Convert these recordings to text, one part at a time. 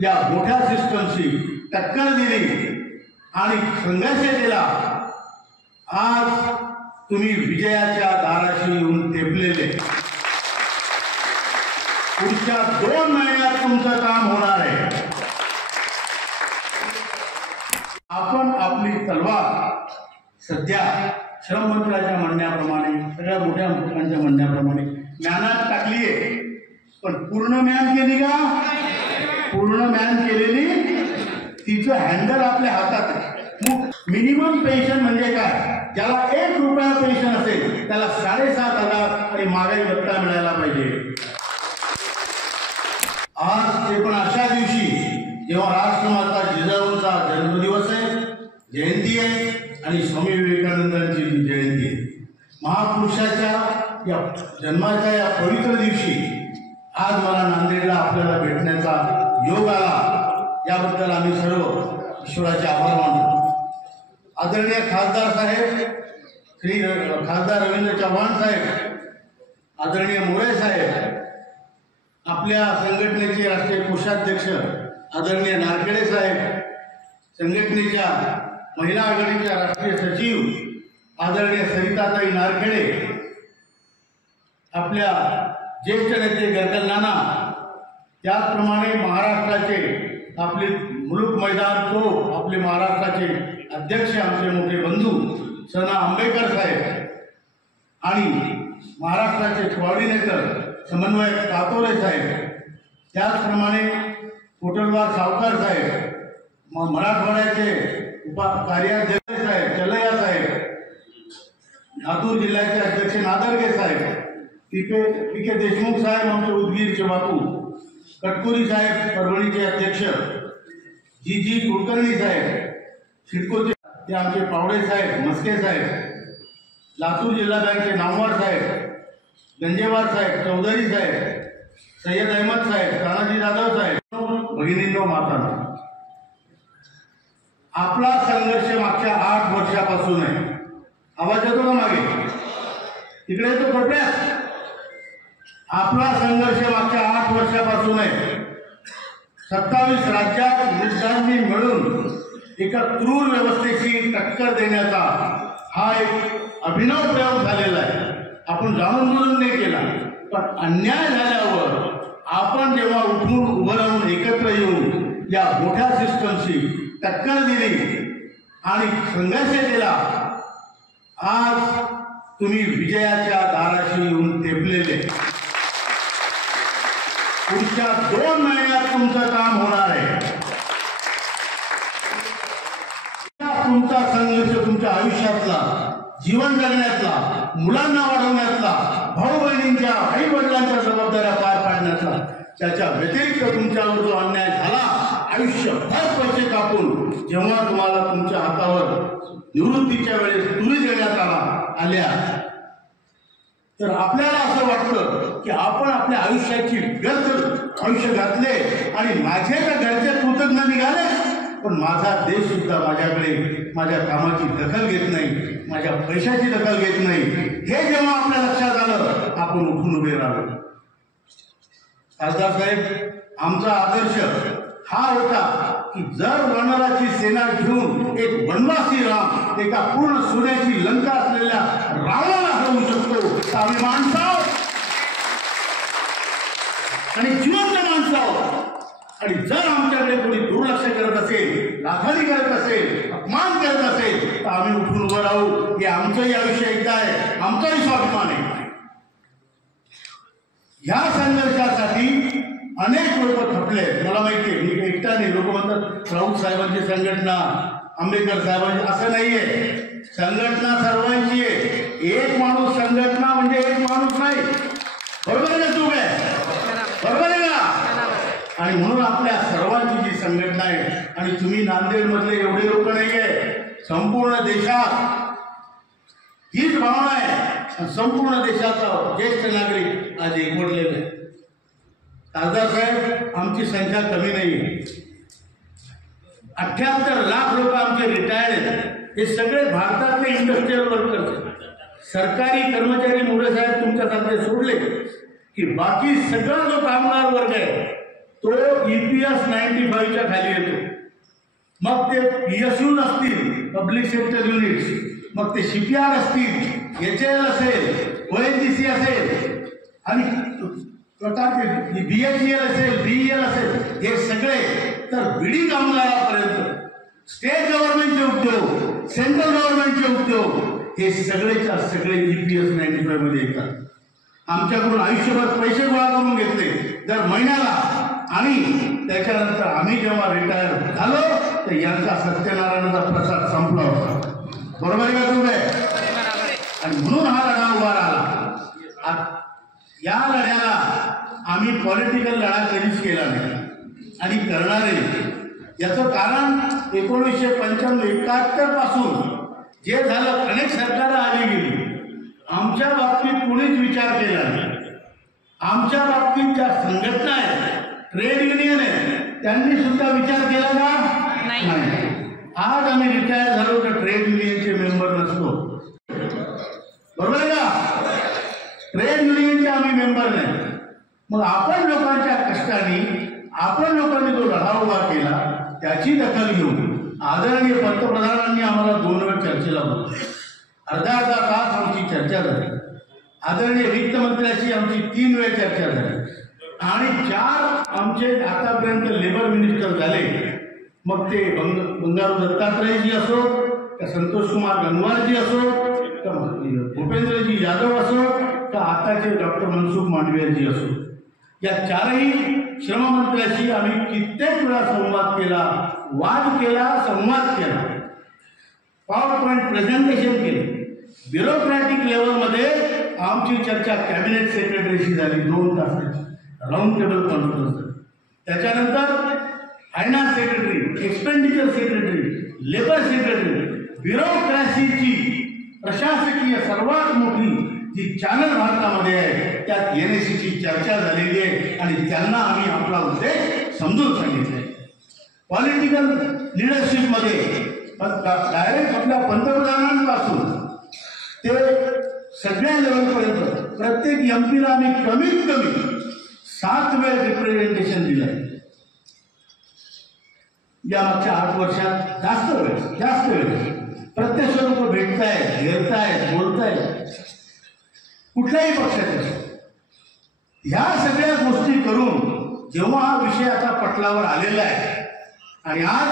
या मोठ्या सिस्टमशी टक्कर दिली आणि संघर्ष केला, आज तुम्ही विजयाच्या दाराशी येऊन टेपलेले। पुढच्या 2 महिन्यात तुमचं काम होणार आहे। आपण आपली तलवार सध्या श्रम मंत्र्याच्या म्हणण्याप्रमाणे, सगळ्या मोठ्या लोकांच्या म्हणण्याप्रमाणे म्यानात टाकली आहे, पण पूर्ण म्यान केली का? पूर्ण म्यान केलेली, तिचं हँडल आपल्या हातात आहे। मिनिमम पेन्शन म्हणजे काय? ज्याला 1 रुपया पेन्शन असेल त्याला 7,500 आणि महागाई भत्ता मिळायला पाहिजे। आज ते पण अशा दिवशी जेव्हा राष्ट्रमाता जिजाऊंचा जन्मदिवस आहे, जयंती आहे आणि स्वामी विवेकानंदांची जयंती आहे। महापुरुषाच्या या जन्माच्या या पवित्र दिवशी आज मला नांदेडला आपल्याला भेटण्याचा योग आला, याबद्दल आम्ही सर्व ईश्वराचे आभार मानतो। आदरणीय खासदार साहेब, श्री खासदार रवींद्र चव्हाण साहेब, आदरणीय मोरे साहेब, आपल्या संघटनेचे राष्ट्रीय कोषाध्यक्ष आदरणीय नारखेडे साहेब, संघटनेच्या महिला आघाडीच्या राष्ट्रीय सचिव आदरणीय सरिताताई नारखेडे, आपल्या ज्येष्ठ नेते गरगल नाना, त्याचप्रमाणे महाराष्ट्राचे आपले मुलुक मैदान तो आपले महाराष्ट्राचे अध्यक्ष आमचे मोठे बंधू सना आंबेकर साहेब आणि महाराष्ट्राचे कोऑर्डिनेटर समन्वयक कातोरे साहेब, त्याचप्रमाणे कोटलवार सावकार साहेब, मराठवाड्याचे कार्याध्यक्ष साहेब चलैया साहेब, लातूर जिल्ह्याचे अध्यक्ष नादरगे साहेब, पी के देशमुख साहेब आमचे उदगीरचे बापू, कटकुरी साहेब परभणीचे अध्यक्ष, जी कुलकर्णी साहेब, सिडकोचे ते आमचे पावडे साहेब, मस्के साहेब, लातूर जिल्हा बँकचे नामवार साहेब, गंजेवार साहेब, चौधरी साहेब, सय्यद अहमद साहेब, तानाजी जाधव साहेब, भगिनींनो मातांनो, आपला संघर्ष मागच्या 8 वर्षापासून आहे। आवाज येतो का मागे? तिकडे येतो कोपऱ्यात? आपला संघर्ष मागच्या 8 वर्षापासून आहे। 27 राज्यात विरोधांनी मिळून एका क्रूर व्यवस्थेची टक्कर देण्याचा हा एक अभिनव प्रयोग झालेला आहे। आपण जाणून बुजून नाही केला, पण अन्याय झाल्यावर आपण जेव्हा उठून उभं राहून एकत्र येऊन या मोठ्या सिस्टमशी टक्कर दिली आणि संघर्ष केला, आज तुम्ही विजयाच्या दाराशी येऊन टेपलेले। पुढच्या 2 महिन्यात तुमचं काम होणार आहे। तुमचा संघर्ष तुमच्या आयुष्यातला, जीवन जगण्यातला, मुलांना वाढवण्यातला, भाऊ बहिणींच्या आई वडिलांच्या जबाबदाऱ्या पार पाडण्यातला, त्याच्या व्यतिरिक्त तुमच्यावर जो अन्याय झाला, आयुष्यभर पैसे कापून जेव्हा तुम्हाला तुमच्या हातावर निवृत्तीच्या वेळेस तुरी देण्यात आल्या, तर आपल्याला असं वाटतं की आपण आपल्या आयुष्याची व्यर्थ आयुष्य घातले आणि माझे तर घरचे कृतज्ञ निघाले, पण माझा देश सुद्धा माझ्याकडे माझ्या कामाची दखल घेत नाही, माझ्या पैशाची दखल घेत नाही। हे जेव्हा आपल्या लक्षात आलं, आपण उठून उभे राहिलो। खासदार साहेब, आमचा आदर्श हा होता की जर वानराची सेना घेऊन एक वनवासी राम एका पूर्ण सोन्याची लंका असलेल्या रावणाला हरवू शकतो, तर आम्ही माणसं आहोत आणि जिवंत माणसं आहोत। आणि जर आमच्याकडे कोणी दुर्लक्ष करत असेल, लाथाडी करत असेल, अपमान करत असेल, तर आम्ही उठून उभं राहू। हे आमचंही आयुष्य एकदा आहे, आमचाही स्वाभिमान आहे। ह्या संघर्षासाठी अनेक लोक थकले, मला माहिती आहे। मी एकटा नाही, लोक म्हणतात राऊत साहेबांची संघटना, आंबेडकर साहेबांची, असं नाहीये। संघटना सर्वांची आहे। एक माणूस संघटना म्हणजे एक माणूस नाही, बरोबर आहे ना? तू काय बरोबर आहे का? आणि म्हणून आपल्या सर्वांची जी संघटना आहे, आणि तुम्ही नांदेड मधले एवढे लोक नाहीये, संपूर्ण देशात हीच भावना आहे। संपूर्ण देशाचा ज्येष्ठ नागरिक आज एकवटलेले आहे। खासदार साहेब, आमची संख्या कमी नाही आहे। 78 लाख लोक आमचे रिटायर्ड आहेत। हे सगळे भारतातले इंडस्ट्रियल वर्कर्स, सरकारी कर्मचारी। मोरे साहेब तुमच्यासारखे सोडले की बाकी सगळा जो कामगार वर्ग आहे तो EPS 95च्या खाली येतो. मग ते PSU असतील, पब्लिक सेक्टर युनिट्स, मग ते CPR असतील, HAL असेल, ONGC असेल आणि प्रकारचे BHEL असेल, BEL असेल, हे सगळे तर बिडी कामगारापर्यंत स्टेट गव्हर्नमेंटचे उद्योग, सेंट्रल गव्हर्नमेंटचे उद्योग हे सगळेच्या सगळे EPS 95 मध्ये येतात. आमच्याकडून आयुष्यभर पैसे गोळा करून घेतले दर महिन्याला आणि त्याच्यानंतर आम्ही जेव्हा रिटायर झालो तर यांचा सत्यनारायणाचा प्रसाद संपला होता. बरोबर आहे का तुम्ही? आणि म्हणून हा लढा उभा राहिला. या लढ्याला आम्ही पॉलिटिकल लढा कधीच केला नाही आणि करणारे. याचं कारण 1975-71 पासून जे झालं, अनेक सरकारं आली गेली, आमच्या बाबतीत कोणीच विचार केला नाही. आमच्या बाबतीत ज्या संघटना आहेत, ट्रेड युनियन आहे, त्यांनी सुद्धा विचार केला का? नाही. आज आम्ही रिटायर झालो तर ट्रेड युनियनचे मेंबर नसतो. बरोबर आहे का? ट्रेड युनियनचे आम्ही मेंबर नाही. मग आपण लोकांच्या कष्टाने, आपण लोकांनी जो लढा उभा केला त्याची दखल घेऊन आदरणीय पंतप्रधानांनी आम्हाला 2 वेळ चर्चेला बोलवलं. अर्धा तास आमची चर्चा झाली. आदरणीय वित्तमंत्र्याची आमची 3 वेळ चर्चा झाली आणि 4 आमचे आतापर्यंत लेबर मिनिस्टर झाले. मग ते बंगारू दत्तात्रयजी असो, का संतोष कुमार गंगवारजी असो, का भूपेंद्रजी यादव असो, का आताचे डॉक्टर मनसुख मांडवियाजी असो, या 4ही श्रममंत्र्याशी आम्ही कित्येक वेळा संवाद केला, वाद केला, संवाद केला, पॉवर पॉईंट प्रेझेंटेशन केले. ब्युरोक्रॅटिक लेवलमध्ये आमची चर्चा कॅबिनेट सेक्रेटरीशी झाली 2 तासाची, राऊंड टेबल कॉन्फरन्स. त्याच्यानंतर finance secretary, expenditure secretary, labour secretary, ब्युरोक्रॅसीची प्रशासकीय सर्वात मोठी जी चॅनल भारतामध्ये आहे त्यात NSCची चर्चा झालेली आहे आणि त्यांना आम्ही आपला उद्देश समजून सांगितले. पॉलिटिकल लिडरशिपमध्ये डायरेक्ट आपल्या पंतप्रधानांपासून ते सगळ्या लेवलपर्यंत प्रत्येक MP ला आम्ही कमीत कमी 7 वेळ रिप्रेझेंटेशन दिलं आहे. या मागच्या 8 वर्षात जास्त वेळ प्रत्यक्ष लोक भेटतायत, घेरतायत, बोलतायत, कुठल्याही पक्षाचे. ह्या सगळ्या गोष्टी करून जेव्हा हा विषय आता पटलावर आलेला आहे आणि आज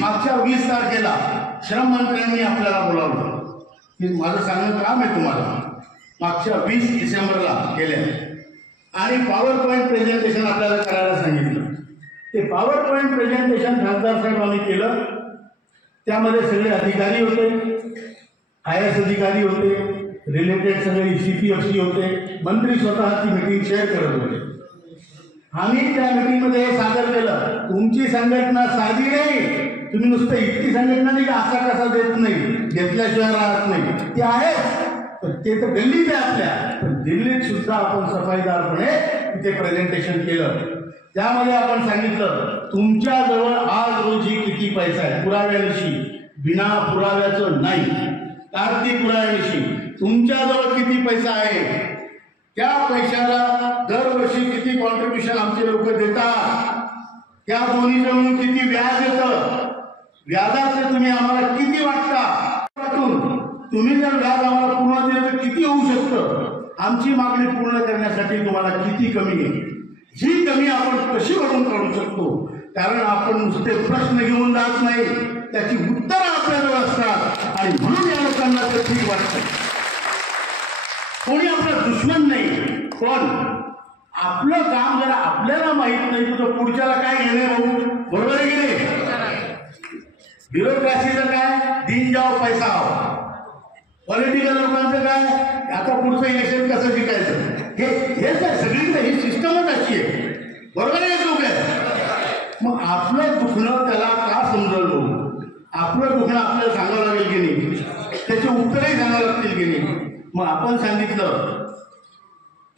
मागच्या 20 तारखेला श्रम मंत्र्यांनी आपल्याला बोलावलं. की माझं सांगणं काम आहे तुम्हाला, मागच्या 20 डिसेंबरला केले आणि पॉवर पॉईंट प्रेझेंटेशन आपल्याला करायला सांगितलं. ते पॉवर पॉईंट प्रेझेंटेशन खासदार साहेब आम्ही केलं. त्यामध्ये सगळे अधिकारी होते, IAS अधिकारी होते, रिलेटेड सगळे CPFC होते, मंत्री स्वतः ती मीटिंग शेअर करत होते. आम्ही त्या मीटिंगमध्ये हे सादर केलं, तुमची संघटना साधी नाही, तुम्ही नुसतं इतकी संघटना नाही की असा कसा देत नाही, घेतल्याशिवाय राहत नाही, ते आहे. ते तर गल्लीत आहे आपल्या, पण दिल्लीत सुद्धा आपण सफाईदारपणे तिथे प्रेझेंटेशन केलं. त्यामध्ये आपण सांगितलं तुमच्याजवळ आज रोजी किती पैसा आहे, पुराव्याविषयी, बिना पुराव्याचं नाही, कागदी पुराव्याविषयी तुमच्याजवळ किती पैसा आहे, त्या पैशाला दरवर्षी किती कॉन्ट्रीब्युशन आमचे लोक देतात, त्या दोन्ही जवळून किती व्याज येतं, व्याजाचे तुम्ही आम्हाला किती वाटून तुम्ही जर व्याज आम्हाला पूर्ण दिलं तर किती होऊ शकतं, आमची मागणी पूर्ण करण्यासाठी तुम्हाला किती कमी आहे, ही कमी आपण कशी भरून काढू शकतो. कारण आपण नुसते प्रश्न घेऊन जात नाही, त्याची उत्तरं आपल्याजवळ असतात आणि म्हणून या लोकांना ते ठीक वाटतं. कोणी आपला दुश्मन नाही, पण आपलं काम जर आपल्याला माहित नाही तर पुढच्याला काय घेणे भाऊ, बरोबर आहे की नाही. ब्युरोक्रॅसीचं काय, दिन जाओ पैसा आओ. पॉलिटिकल लोकांचं काय, आता पुढचं इलेक्शन कसं जिंकायचं, हे काय सगळीकडे ही सिस्टमच अशी आहे, बरोबर आहे लोक आहे. मग आपलं दुखणं त्याला का समजवलं, आपलं दुखणं आपल्याला सांगावं लागेल की नाही, त्याचे उत्तरही सांगावं लागतील की नाही. मग आपण सांगितलं.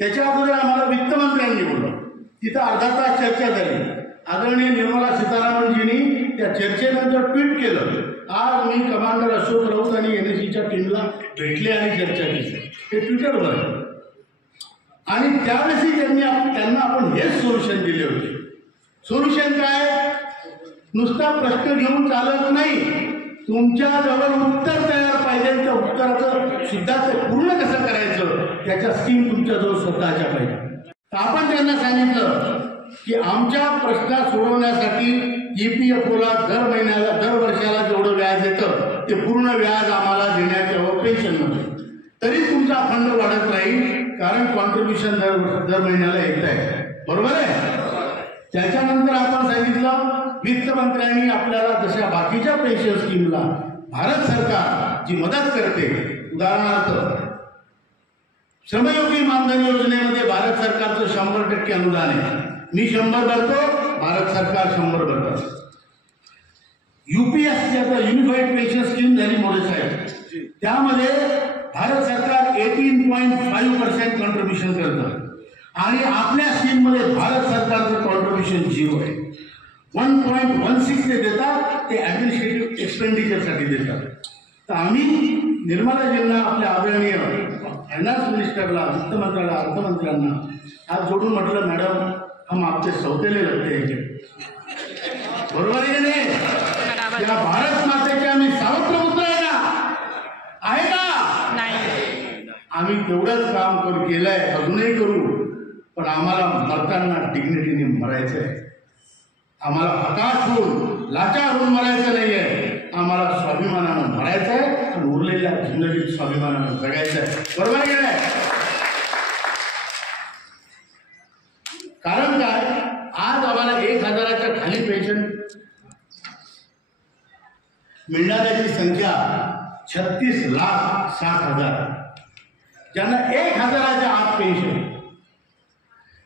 त्याच्या अगोदर आम्हाला वित्तमंत्र्यांनी बोललं, तिथं अर्धा तास चर्चा झाली. आदरणीय निर्मला सीतारामनजींनी त्या चर्चेनंतर ट्विट केलं, आज मी कमांडर अशोक राऊत आणि NSCच्या टीमला भेटले आणि चर्चा केली. हे ट्विटरवर आहे. आणि त्यावेळेसही त्यांना आपण हेच सोल्युशन दिले होते. सोल्युशन काय? नुसता प्रश्न घेऊन चालत नाही, तुमच्याजवळ उत्तर तयार पाहिजे. त्या उत्तराचं सुद्धा ते पूर्ण कसं करायचं त्याच्या स्कीम तुमच्याजवळ स्वतःच्या पाहिजे. तर आपण त्यांना सांगितलं की आमच्या प्रश्न सोडवण्यासाठी EPFOला दर महिन्याला दर वर्षाला जेवढं व्याज येतं ते पूर्ण व्याज आम्हाला देण्यात यावं पेन्शनमध्ये. तरी तुमचा फंड वाढत राहील, कारण कॉन्ट्रीब्युशन दर महिन्याला येत आहे. बरोबर आहे. त्याच्यानंतर आपण सांगितलं वित्तमंत्र्यांनी आपल्याला जशा बाकीच्या पेन्शन स्कीमला भारत सरकार जी मदत करते, उदाहरणार्थ श्रमयोगी मानधन योजनेमध्ये भारत सरकारचं 100% अनुदान आहे. मी 100 भरतो, भारत सरकार 100 भरतं. UPS आता युनिफाईड पेन्शन स्कीम झाली मोदी साहेब, त्यामध्ये भारत सरकार 18.5% कॉन्ट्रीब्युशन करतं आणि आपल्या स्कीममध्ये भारत सरकारचं कॉन्ट्रीब्युशन 0 आहे. 1.16 ते देतात, ते ॲडमिनिस्ट्रेटिव्ह एक्सपेंडिचरसाठी देतात. तर आम्ही निर्मलाजींना, आपल्या आदरणीय फायनान्स मिनिस्टरला, वित्तमंत्र्याला, अर्थमंत्र्यांना आज जोडून म्हटलं, मॅडम हम आपके सौतेले लगते हैं. बरोबर आहे की नाही? त्या भारत मातेचे आम्ही सावत्र पुत्र आहे का? नाही. आम्ही तेवढंच काम केलंय, अजूनही करू, पण आम्हाला मरताना डिग्निटीने मरायचं आहे. आम्हाला हताश होऊन लाचार होऊन मरायचं नाहीये, आम्हाला स्वाभिमानानं मरायचं आहे आणि उरलेल्या जिंदगीत स्वाभिमानानं जगायचं आहे. बरोबर आहे की नाही? कारण काय, आज आम्हाला 1000च्या खाली पेन्शन मिळणाऱ्याची संख्या 36,60,000. ज्यांना 1000च्या आत पेन्शन,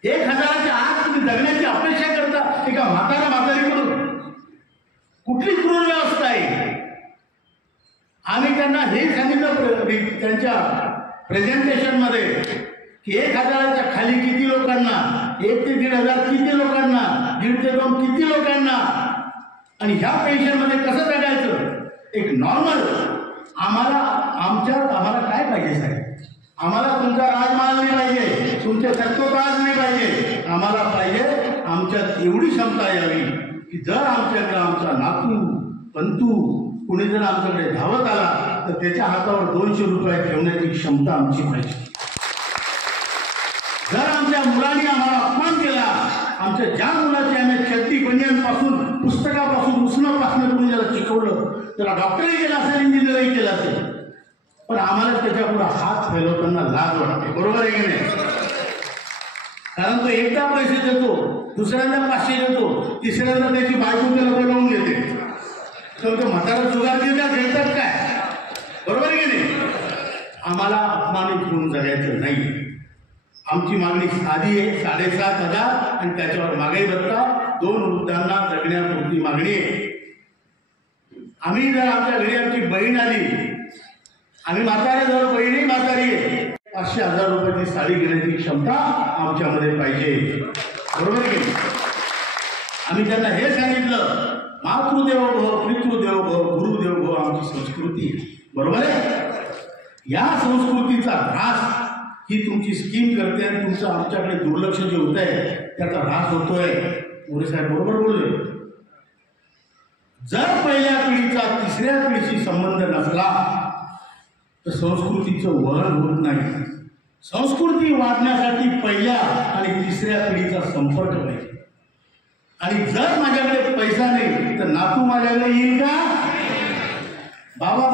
1000च्या आत तुम्ही जगण्याची अपेक्षा करता एका म्हातारीकडून, कुठली क्रूर व्यवस्था आहे? आम्ही त्यांना हे सांगितलं त्यांच्या प्रेझेंटेशनमध्ये की 1000च्या खाली किती लोकांना, 1 ते 1,500 किती लोकांना, 1.5 ते 2 किती लोकांना, आणि ह्या पेन्शनमध्ये कसं जगायचं. एक नॉर्मल आम्हाला काय पाहिजे साहेब? आम्हाला तुमचा राजमहाल नाही पाहिजे, तुमचे तत्वताज नाही पाहिजे. आम्हाला पाहिजे आमच्यात एवढी क्षमता यावी की जर आमच्याकडे आमचा नातू पंतू कुणी जर आमच्याकडे धावत आला तर त्याच्या हातावर 200 रुपये ठेवण्याची क्षमता आमची पाहिजे. जर आमच्या मुलांनी आम्हाला अपमान केला, आमच्या ज्या मुलाची आम्ही चड्डी बनियांपासून पुस्तकापासून उसणपासून करून ज्याला शिकवलं, त्याला डॉक्टरही केला असेल, इंजिनिअरही केला असेल, पण आम्हाला त्याच्यापुढे हात फैलवताना लाज वाटते. बरोबर आहे की नाही? कारण तो एकदा पैसे देतो, दुसऱ्यांदा 500 देतो, तिसऱ्यांदा त्याची बायको त्याला बोलावून घेते. तर तो म्हातारा जुगारगीरला खेळतात काय? बरोबर आहे की नाही? आम्हाला अपमानित होऊन जगायचं नाही. आमची मागणी साधी आहे, 7,500 आणि त्याच्यावर महागाई भत्ता, 2 वृद्धांना जगण्यापुरती मागणी आहे. आम्ही जर आमच्या घरी आमची बहीण आली, आम्ही म्हातारे जर बहीणही म्हातारी आहे, 500,000 रुपयाची साडी घेण्याची क्षमता आमच्यामध्ये पाहिजे. बरोबर आहे की? आम्ही त्यांना हे सांगितलं, मातृदेवो भव, पितृदेवो भव, गुरुदेवो भव आमची संस्कृती. बरोबर आहे? या संस्कृतीचा ऱ्हास ही तुमची स्कीम करते आणि तुमचं आमच्याकडे दुर्लक्ष जे होत आहे त्याचा ऱ्हास होतोय. मोरे साहेब बरोबर बोलले. जर पहिल्या पिढीचा तिसऱ्या पिढीशी संबंध नसला तर संस्कृतीचं वहन होत नाही. संस्कृती वाढण्यासाठी पहिल्या आणि तिसऱ्या पिढीचा संपर्क पाहिजे. आणि जर माझ्याकडे पैसा नाही तर नातू माझ्याकडे येईल का? बाबा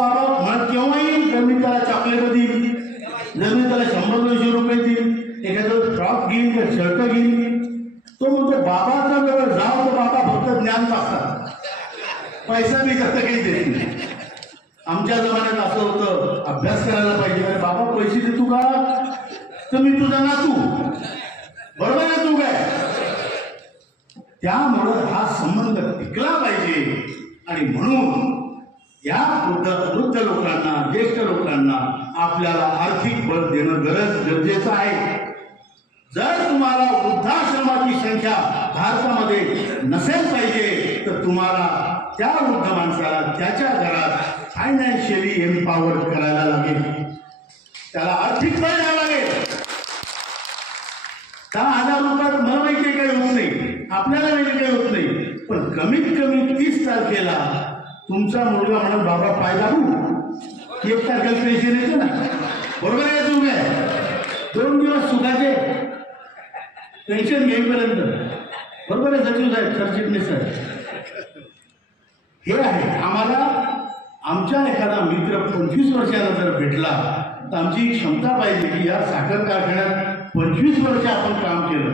म्हणत केव्हा येईल? जर मी त्याला चॉकलेट देईल, जर मी त्याला 100-200 रुपये देईल, एखादं फ्रॉक घेईन किंवा शर्ट घेईन, तो म्हणतो बाबाचा जवळ जाऊ तर बाबा फक्त ज्ञान टाकतात, पैसा मी कसं काही देत नाही. आमच्या जमान्यात असं होतं, अभ्यास करायला पाहिजे. अरे बाबा पैसे देतो का? तर मी तुझा नातू. बरोबर आहे तू काय? त्यामुळं हा संबंध टिकला पाहिजे. आणि म्हणून या वृद्ध लोकांना, ज्येष्ठ लोकांना आपल्याला आर्थिक बळ देणं गरजेचं आहे. जर तुम्हाला वृद्धाश्रमाची संख्या भारतामध्ये नसेल पाहिजे तर तुम्हाला त्या वृद्ध माणसाला त्याच्या घरात फायनान्शियली एम्पॉवर करायला लागेल, त्याला आर्थिक बळ द्यावं लागेल. 10,000 रुपयात मला माहिती काही होत नाही, आपल्याला माहिती काही होत नाही, पण कमीत कमी 30 तारखेला तुमचा मुलगा म्हणून बाबा पाय दाबू 1 तारखेला पेन्शन येते ना, बरोबर आहे तुम्ही? 2 दिवस सुखाचे पेन्शन घेईपर्यंत, बरोबर आहे सचिव साहेब, सरचिटणीस साहेब? हे आहे आम्हाला. आमच्या एखादा मित्र 25 वर्षाला जर भेटला तर आमची क्षमता पाहिजे की या साखर कारखान्यात 25 वर्ष आपण काम केलं,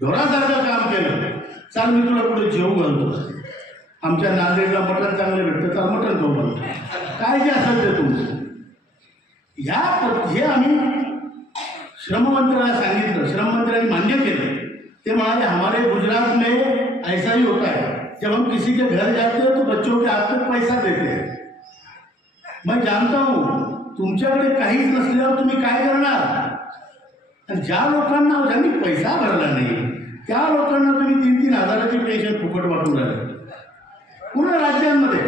ढोरासारखं काम केलं, चाल मी तुला पुढे जेवू घालतो, आमच्या नांदेडला मटण चांगलं भेटतं, चाल मटण खाऊ घालतो, काय जे असेल ते तुमचं. हे आम्ही श्रममंत्र्यांना सांगितलं, श्रममंत्र्यांनी मान्य केलं. ते म्हणाले हमारे गुजरात में ऐसा ही होता है, जब हम किसी के घर जाते हो तो बच्चों के हाथ में पैसा देते हैं. मैं जानता हूं तुमच्याकडे काहीच नसल्यावर तुम्ही काय करणार, आणि ज्या लोकांना ज्यांनी पैसा भरला नाही त्या लोकांना तुम्ही 3-3 हजाराची पेन्शन फुकट वाटून राहिले. पूर्ण राज्यांमध्ये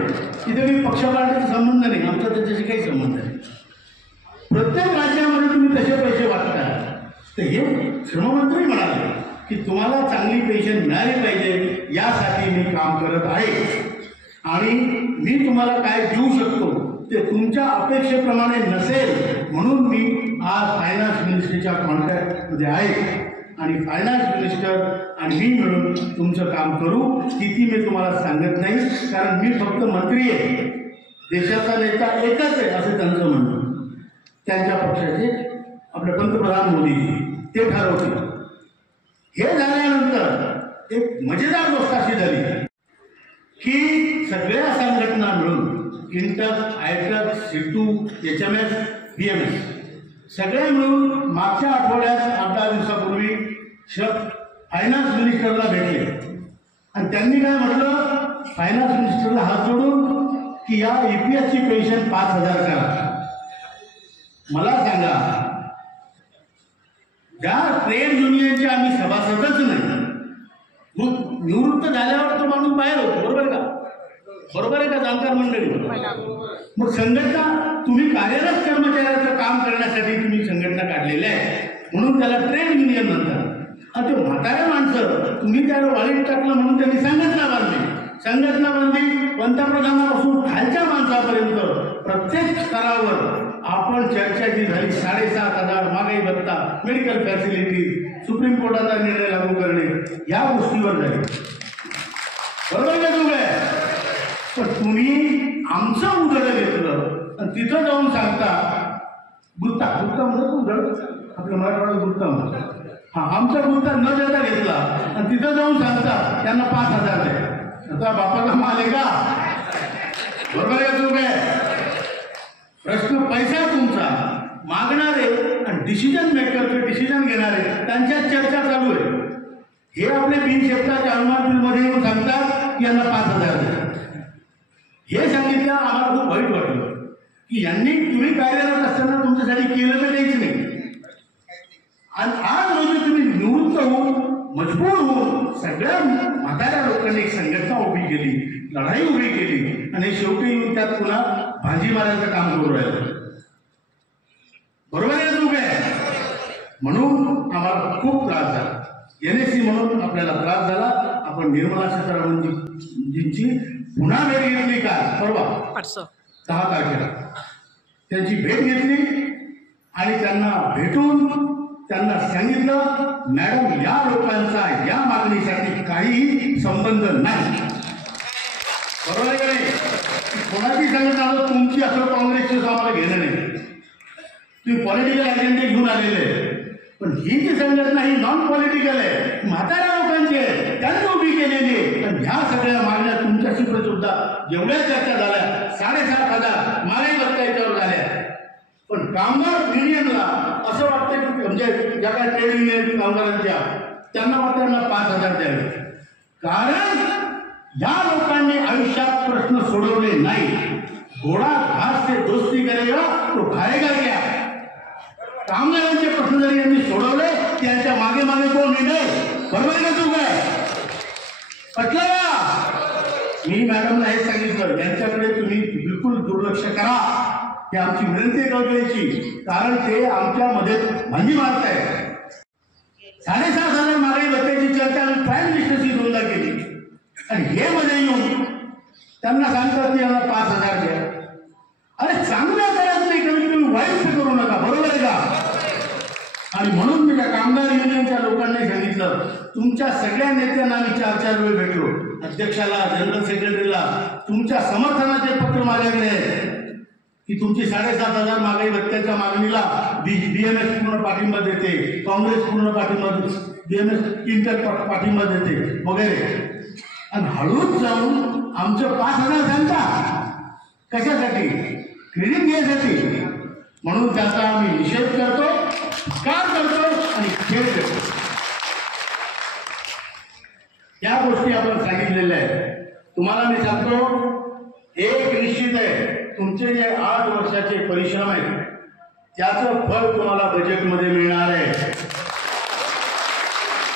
तिथे काही पक्षपातीचा संबंध नाही, आमचा त्याच्याशी काही संबंध नाही. प्रत्येक राज्यामध्ये तुम्ही तसे पैसे वाटता. तर हे श्रममंत्री म्हणाले की तुम्हाला चांगली पेन्शन मिळाली पाहिजे, यासाठी मी काम करत आहे आणि मी तुम्हाला काय देऊ शकतो ते तुमच्या अपेक्षेप्रमाणे नसेल, म्हणून मी आज फायनान्स मिनिस्ट्रीच्या कॉन्ट्रॅक्टमध्ये आहे आणि फायनान्स मिनिस्टर आणि मी मिळून तुमचं काम करू. किती मी तुम्हाला सांगत नाही, कारण मी फक्त मंत्री आहे, देशाचा नेता एकच आहे असं त्यांचं म्हणणं. त्यांच्या पक्षाचे आपले पंतप्रधान मोदीजी ते ठरवतील. हे झाल्यानंतर एक मजेदार गोष्ट अशी झाली की सगळ्या संघटना मिळून इंटक, आयटक, सिटू, HMS, BMS सगळे मिळून मागच्या आठवड्यात 8-10 दिवसापूर्वी फायनान्स मिनिस्टरला भेटले आणि त्यांनी काय म्हटलं, फायनान्स मिनिस्टरला हात जोडून की या EPS ची पेन्शन 5,000 करा. मला सांगा, ज्या ट्रेड युनियनचे आम्ही सभासदच नाही, निवृत्त झाल्यावर तो माणूस बाहेर होतो, बरोबर का? बरोबर आहे का जाणकार मंडळी? मग संघटना, तुम्ही कार्यरत कर्मचाऱ्याचं काम करण्यासाठी तुम्ही संघटना काढलेल्या आहे, म्हणून त्याला ट्रेड युनियन म्हणतात. आणि ते म्हातारे माणसं तुम्ही त्याला वाळीत टाकलं म्हणून त्यांनी संघटना बांधली. संघटना बांधली, पंतप्रधानापासून खालच्या माणसापर्यंत प्रत्येक स्तरावर आपण चर्चा जी झाली. 7,500 महागाई भत्ता, मेडिकल फॅसिलिटी, सुप्रीम कोर्टाचा निर्णय लागू करणे, या गोष्टीवर झाली, बरोबर का तुम्ही? पण तुम्ही आमचं उदाहरण घेतलं आणि तिथं जाऊन सांगता गुत्ता म्हणतो उदाहरण आपल्या मराठवाड्यात गुत्ता म्हणतो, हा आमचा गुत्ता न देता घेतला आणि तिथं जाऊन सांगता त्यांना 5,000 द्या. आता बापाला माल आहे का? बरोबर आहे तुम्ही? प्रश्न पैसा तुमचा, मागणारे आणि डिसिजन मेकर, डिसिजन घेणारे त्यांच्यात चर्चा चालू आहे. हे आपले बिनशेप्ताच्या अनुमान बिलमध्ये येऊन सांगतात की यांना 5,000 द्या. हे सांगितलं आम्हाला खूप वाईट वाटलं की यांनी तुम्ही कार्यरत असताना तुमच्यासाठी केलं तर काहीच नाही, आणि आज रोजी तुम्ही निवृत्त होऊन मजबूर होऊन सगळ्या म्हाताऱ्या लोकांनी एक संघटना उभी केली, लढाई उभी केली आणि शेवटी येऊन त्यात पुन्हा भाजी मारायचं काम करू राहिलं, बरोबर आहे तुम्ही? म्हणून आम्हाला खूप त्रास झाला. NSC म्हणून आपल्याला त्रास झाला. आपण निर्मला सीतारामनजींची पुन्हा भेट घेतली का? परवा 10 तारखेला त्यांची भेट घेतली आणि त्यांना भेटून त्यांना सांगितलं, मॅडम या लोकांचा या मागणीसाठी काहीही संबंध नाही, बरोबर आहे का नाही? कोणाची संघटना आलं तुमची असं काँग्रेसची आम्हाला घेणं नाही, तुम्ही पॉलिटिकल अजेंडे घेऊन आलेले, पण ही जी संघटना ही नॉन पॉलिटिकल आहे, म्हाताऱ्या लोकांची आहे, त्यांनी उभी केलेली आहे. आणि ह्या सगळ्या मागण्या तुमच्याशी सुद्धा जेवढ्या चर्चा झाल्या, 7,500 महागाई भत्ता याच्यावर झाल्या, पण कामगार युनियनला असं वाटतं की म्हणजे ज्या काय ट्रेड युनियन कामगारांच्या त्यांना वाटतं त्यांना 5,000 द्यावे, कारण या लोकांनी आयुष्यात प्रश्न सोडवले नाही. घोडा घास से दोस्ती करेगा तो खाएगा क्या? कामगारांचे प्रश्न जरी यांनी सोडवले त्यांच्या मागे मागे कोण निर्णय, बरोबर आहे का? तू काय पटलं का? मी मॅडमला हे सांगितलं, यांच्याकडे तुम्ही बिलकुल दुर्लक्ष करा, ही आमची विनंती कळवायची, कारण ते आमच्या मध्ये भांडी मारत आहे. 7,500 महागाई भत्त्याची चर्चा आम्ही प्राईम मिनिस्टरशी दोनदा केली आणि हे मध्ये येऊन त्यांना सांगतात की आम्हाला 5,000 द्या. अरे चांगल्या करत नाही, कमीत कमी वाईट करू नका, बरोबर आहे का? आणि म्हणून मी त्या कामगार युनियनच्या लोकांनी सांगितलं, तुमच्या सगळ्या नेत्यांना मी 4-4 वेळ भेटलो, अध्यक्षाला, जनरल सेक्रेटरीला, तुमच्या समर्थनाचे पत्र माझ्याकडे आहे की तुमची 7,500 महागाई भत्त्याच्या मागणीला BMS पूर्ण पाठिंबा देते, काँग्रेस पूर्ण पाठिंबा देते, BMS इंटर पाठिंबा देते वगैरे. आणि हळूच जाऊन आमचं 5,000 सांगता कशासाठी? क्रेडिट घ्यायसाठी. म्हणून त्याचा आम्ही निषेध करतो, कार करतो आणि खेळ करतो. या गोष्टी आपण सांगितलेल्या आहेत. तुम्हाला मी सांगतो, एक निश्चित आहे, तुमचे जे 8 वर्षाचे परिश्रम आहेत त्याचं फळ तुम्हाला बजेटमध्ये मिळणार आहे.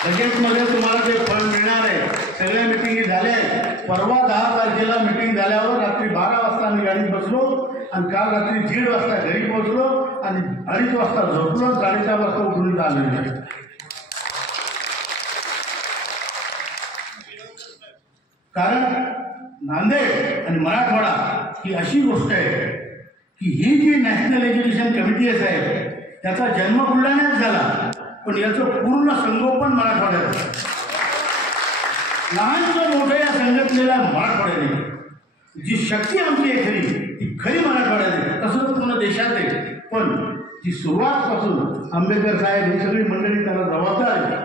बजेटमध्ये तुम्हाला ते फळ मिळणार आहे. सगळ्या मिटिंगी झाल्या आहेत. परवा 10 तारखेला मिटिंग झाल्यावर रात्री 12 वाजता आम्ही गाडीत बसलो आणि काल रात्री 1:30 वाजता घरी पोहोचलो आणि 2:30 वाजता झोपलो, 4:30 वाजता उठून आलेलो. कारण नांदेड आणि मराठवाडा ही अशी गोष्ट आहे की ही जी नॅशनल एज्युकेशन कमिटी आहे साहेब, त्याचा जन्म बुलढाण्यात झाला, पण याचं पूर्ण संगोपन मराठवाड्यात झालं. लहानचं मोठं या संघटनेला मराठवाड्याने, जी शक्ती आमची आहे खरी ती खरी मराठवाड्यात आहे, तसंच पूर्ण देशात आहे. पण ती सुरुवातपासून आंबेडकर साहेब ही सगळी मंडळी त्याला जबाबदार आहे,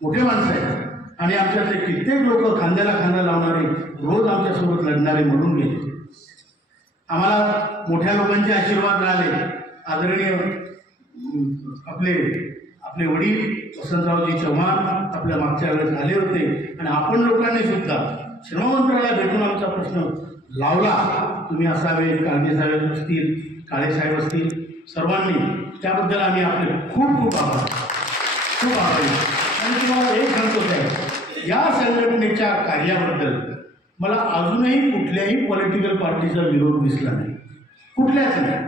मोठे माणसं आहेत आणि आमच्यातले कित्येक लोक खांद्याला खांदा लावणारे, रोज आमच्यासोबत लढणारे म्हणून गेले. आम्हाला मोठ्या लोकांचे आशीर्वाद मिळाले. आदरणीय आपले वडील वसंतरावजी चव्हाण आपल्या मागच्या वेळेस आले होते आणि आपण लोकांनी सुद्धा श्रममंत्र्याला भेटून आमचा प्रश्न लावला. तुम्ही असावे, काळगे साहेब असतील, काळे साहेब असतील, सर्वांनी, त्याबद्दल आम्ही आपले खूप खूप आभारी. आणि तुम्हाला एक सांगतो साहेब, या संघटनेच्या कार्याबद्दल मला अजूनही कुठल्याही पॉलिटिकल पार्टीचा विरोध दिसला नाही, कुठल्याच नाही.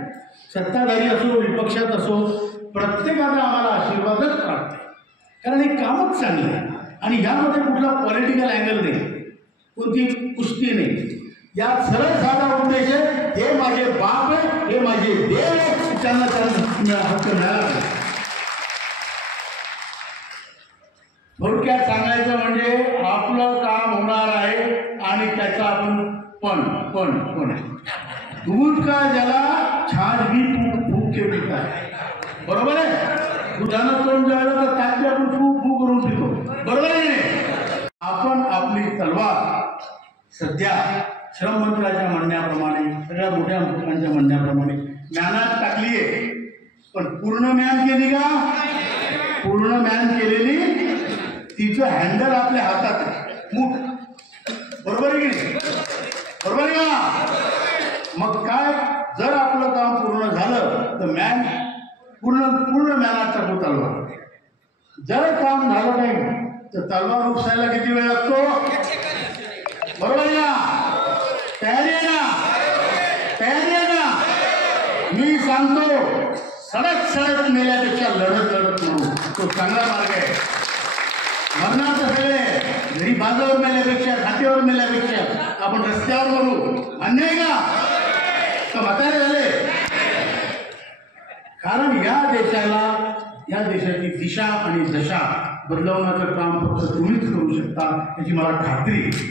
सत्ताधारी असो, विपक्षात असो, प्रत्येकाचा आम्हाला आशीर्वादच प्राप्त आहे. कारण हे कामच चांगलं आहे आणि यामध्ये कुठला पॉलिटिकल अँगल नाही, कोणती कुस्ती नाही. यात सरळ साधा उद्देश आहे, हे माझे बाप आहे, हे माझे देव आहे, त्यांना हक्क मिळाला. थोडक्यात सांगायचं म्हणजे आपलं काम होणार आहे आणि त्याचा आपण पण दूध का जला छाछ भी फूक के पिता है, बरोबर आहे? दुधानं तोंड जळलं तर ताक आपण फूक करून पितो, बरोबर आहे? आपण आपली तलवार सध्या श्रममंत्र्याच्या म्हणण्याप्रमाणे, सगळ्या मोठ्या लोकांच्या म्हणण्याप्रमाणे म्यानात टाकली आहे. पण पूर्ण म्यान केली का? पूर्ण म्यान केलेली, तिचं हँडल आपल्या हातात आहे, मूठ, बरोबर आहे की नाही? बरोबर आहे का? मग काय, जर आपलं काम पूर्ण झालं तर मॅन पूर्ण मॅनात टाकू तलवार. जर काम झालं नाही तर तलवार उपसायला किती वेळ लागतो? बरोबर आहे ना? तयारी आहे ना? तयारी आहे ना? मी सांगतो, सडक मेल्यापेक्षा लढत म्हणून तो चांगला मार्ग आहे. मरणाचं सगळे घरी बाजावर मेल्यापेक्षा, खात्यावर मेल्यापेक्षा आपण रस्त्यावर मरू, अन्याय का? तर म्हातारे झाले. कारण या देशाची दिशा आणि दशा बदलवण्याचं काम फक्त तुम्हीच करू शकता, याची मला खात्री आहे.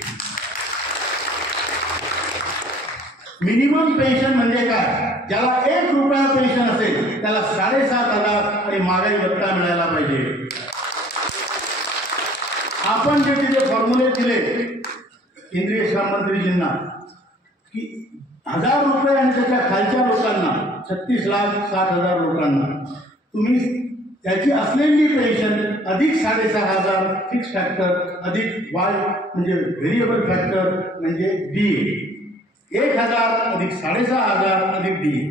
मिनिमम पेन्शन म्हणजे काय? ज्याला 1 रुपया पेन्शन असेल त्याला 7,500 आणि महागाई भत्ता मिळायला पाहिजे. आपण जे तिथे फॉर्म्युले दिले केंद्रीय श्रममंत्रीजींना की 1,000 रुपये आणि त्याच्या खालच्या लोकांना, 36,60,000 लोकांना तुम्ही त्याची असलेली पेन्शन अधिक 6,500 फिक्स फॅक्टर अधिक वाय म्हणजे व्हेरिएबल फॅक्टर म्हणजे DA, 1,000 अधिक 6,500 अधिक DA,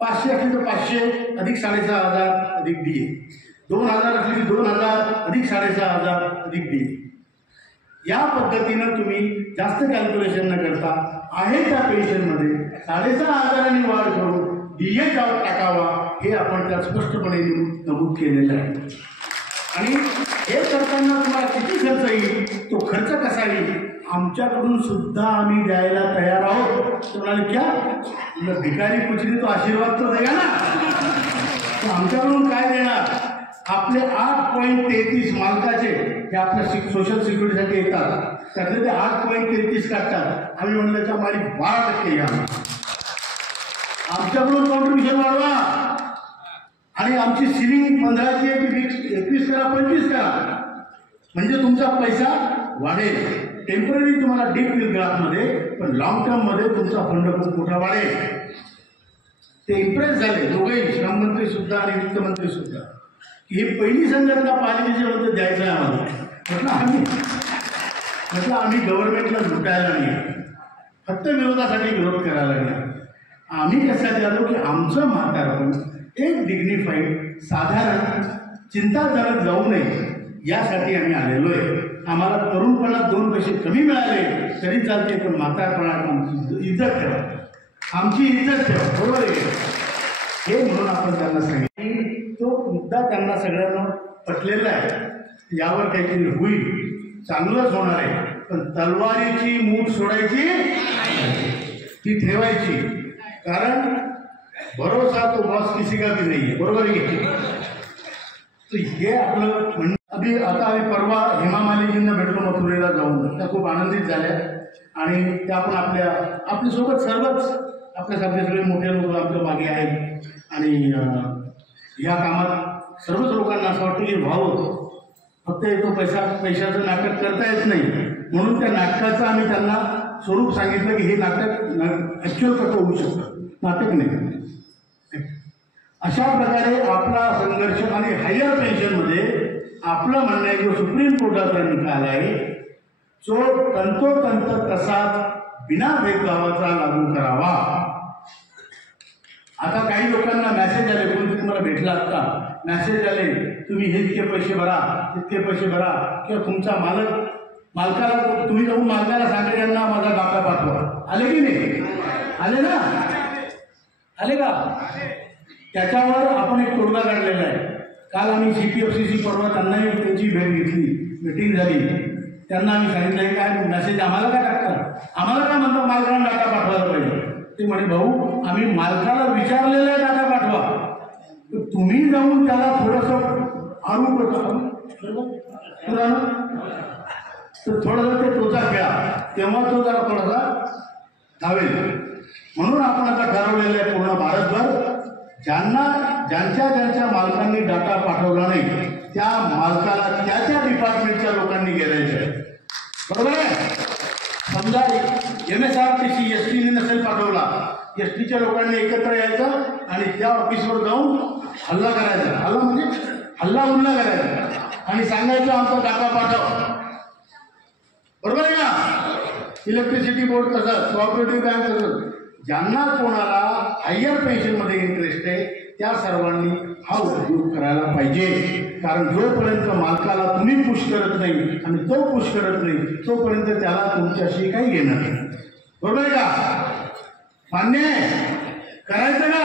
500 असली तर 500 अधिक 6,500 अधिक DA, 2,000 असली की 2,000 अधिक 6,500 अधिक DA. या पद्धतीनं तुम्ही जास्त कॅल्क्युलेशन न करता आहे त्या पेन्शनमध्ये 6,500 वाढ करून DA टाकावा, हे आपण त्यात स्पष्टपणे नमूद केलेलं आहे. आणि हे करताना तुम्हाला किती खर्च येईल, तो खर्च कसा येईल, आमच्याकडून सुद्धा आम्ही द्यायला तयार आहोत. ते म्हणाले क्या मतलब भिकारी कुछ नहीं तो आशीर्वाद तो देगा ना. तर आमच्याकडून काय देणार, आपले 8.33 मालकाचे जे आपल्या सोशल सिक्युरिटीसाठी येतात त्यातले ते 8.33 काढतात. आम्ही म्हणलं त्याच्या मारी 12% घ्या, आमच्याकडून कॉन्ट्रीब्युशन वाढवा आणि आमची सिलिंग 15 ची 21 करा, 25 करा, म्हणजे तुमचा पैसा वाढेल. टेम्पररी तुम्हाला डीप येईल ग्राफमध्ये, पण लॉंग टर्ममध्ये तुमचा फंड खूप मोठा वाढेल. ते इम्प्रेस झाले दोघेही, श्रममंत्री सुद्धा आणि वित्तमंत्री सुद्धा, की ही पहिली संघटना पालिकेच्यामध्ये द्यायचं आहे आम्हाला. म्हटलं आम्ही गव्हर्नमेंटला लुटायला नाही, फक्त विरोधासाठी विरोध करायला नाही. आम्ही कशासाठी आलो की आमचं म्हातारपण एक डिग्निफाईड साधारण चिंताजनक जाऊ नये यासाठी आम्ही आलेलो आहे. आम्हाला तरुणपणात 2 पैसे कमी मिळाले तरी चालते, पण म्हातारपणात आमची इज्जत ठेवा, आमची इज्जत ठेवा, बरोबर आहे हे म्हणून आपण त्यांना सांगितलं. तो मुद्दा त्यांना सगळ्यांना पटलेला आहे, यावर काहीतरी होईल, चांगलंच होणार आहे. पण तलवारीची मूठ सोडायची, ती ठेवायची, कारण भरोसा तो बॉस किसी का भी नाही आहे, बरोबर आहे. तर हे आपलं म्हणणं. आता आम्ही परवा हेमा मालिनींना भेटलो मथुरेला जाऊन, त्या खूप आनंदित झाल्या आणि त्या पण आपल्यासोबत सर्वच आपल्यासारखे सगळे मोठे लोक आमच्या मागे आहेत आणि या कामात सर्वच लोकांना असं वाटतं की व्हावं, फक्त तो पैशाचं नाटक करता येत नाही, म्हणून त्या नाटकाचं आम्ही त्यांना स्वरूप सांगितलं की हे नाटक ॲक्च्युअल कसं होऊ शकतं, नाटक नाही. अशा प्रकारे आपला संघर्ष आणि हायर पेन्शनमध्ये आपलं म्हणणं आहे जो सुप्रीम कोर्टाचा निकाल आहे तो तंतोतंत तसाच बिना भेदभावाचा लागू करावा. आता काही लोकांना मेसेज आले, कोणी तुम्हाला भेटला असता, मेसेज आले तुम्ही हे इतके पैसे भरा, इतके पैसे भरा, किंवा तुमचा मालकाला तुम्ही जाऊन मालकाला सांगितल्यांना माझा डाटा पाठवा. आले की नाही, आले ना, आले का. त्याच्यावर आपण एक तोडगा काढलेला आहे. काल आम्ही CPFCC परवा त्यांनाही त्यांची भेट घेतली, मीटिंग झाली, त्यांना आम्ही सांगितलं काय मेसेज आम्हाला काय टाकतात, आम्हाला काय म्हणतात मालकाला डाटा पाठवायला पाहिजे. ते म्हणे भाऊ आम्ही मालकाला विचारलेला आहे डाटा पाठवा, तर तुम्ही जाऊन त्याला थोडंसं आणू तर थोडंसं ते टोचा खेळा, तेव्हा तो जरा थोडासा धावेल. म्हणून आपण आता ठरवलेलं आहे पूर्ण भारतभर ज्यांच्या मालकांनी डाटा पाठवला नाही त्या मालकाला त्या डिपार्टमेंटच्या लोकांनी गेलायचं आहे, बरोबर आहे. समजा MSRTC STने नसेल पाठवला, STच्या लोकांनी एकत्र यायचं आणि त्या ऑफिसवर जाऊन हल्ला करायचा, हल्ला म्हणजे हल्ला करायचा आणि सांगायचं आमचा डाटा पाठव, बरोबर आहे ना. इलेक्ट्रिसिटी बोर्ड तसंच, कोऑपरेटिव्ह बँक तसंच. ज्यांना कोणाला हायर पेन्शनमध्ये इंटरेस्ट आहे त्या सर्वांनी हा उद्योग करायला पाहिजे, कारण जोपर्यंत मालकाला तुम्ही पुश करत नाही आणि तो पुश करत नाही तोपर्यंत त्याला तुमच्याशी काही घेणं नाही, बरोबर आहे का. मान्य आहे, करायचं का,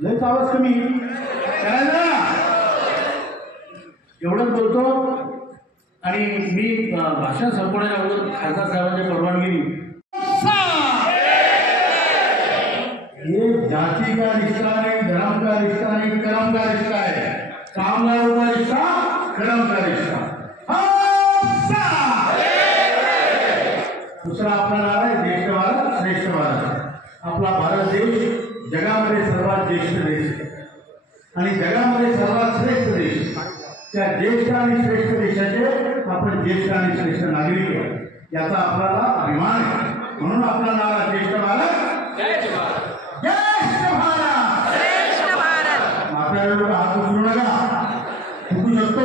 लयच आवाज कमी करायचं ना. एवढंच बोलतो आणि मी भाषण संपवण्याच्या अगोदर खासदार साहेबांच्या परवानगीने ये जाति का रिश्ता नहीं, धर्म का रिश्ता नहीं, कर्म का रिश्ता है. कामगारों का रिश्ता, कर्म का रिश्ता. दुसरा आपला नाव आहे ज्येष्ठ भारत श्रेष्ठ भारत. आपला भारत देश जगामध्ये सर्वात ज्येष्ठ देश आणि जगामध्ये सर्वात श्रेष्ठ देश. त्या ज्येष्ठ आणि श्रेष्ठ देशाचे आपण ज्येष्ठ आणि श्रेष्ठ नागरिक आहे, याचा आपल्याला अभिमान आहे. म्हणून आपला नाव आहे ज्येष्ठ भारत श्रेष्ठ भारत. माता हात उचलू नका, चुकू शकतो.